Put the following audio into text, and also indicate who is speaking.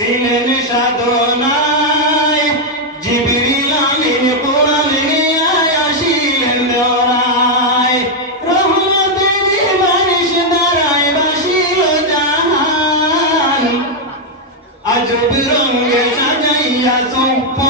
Speaker 1: ছিলেন সাধনায় জিবরিল আমিন কোরআন নিয়ে আসিলেন দরায় রহমতের বারিশ দ্বারায় বাসিল জাহান। আজব রঙে সাজাইয়া সম্পূর্ণ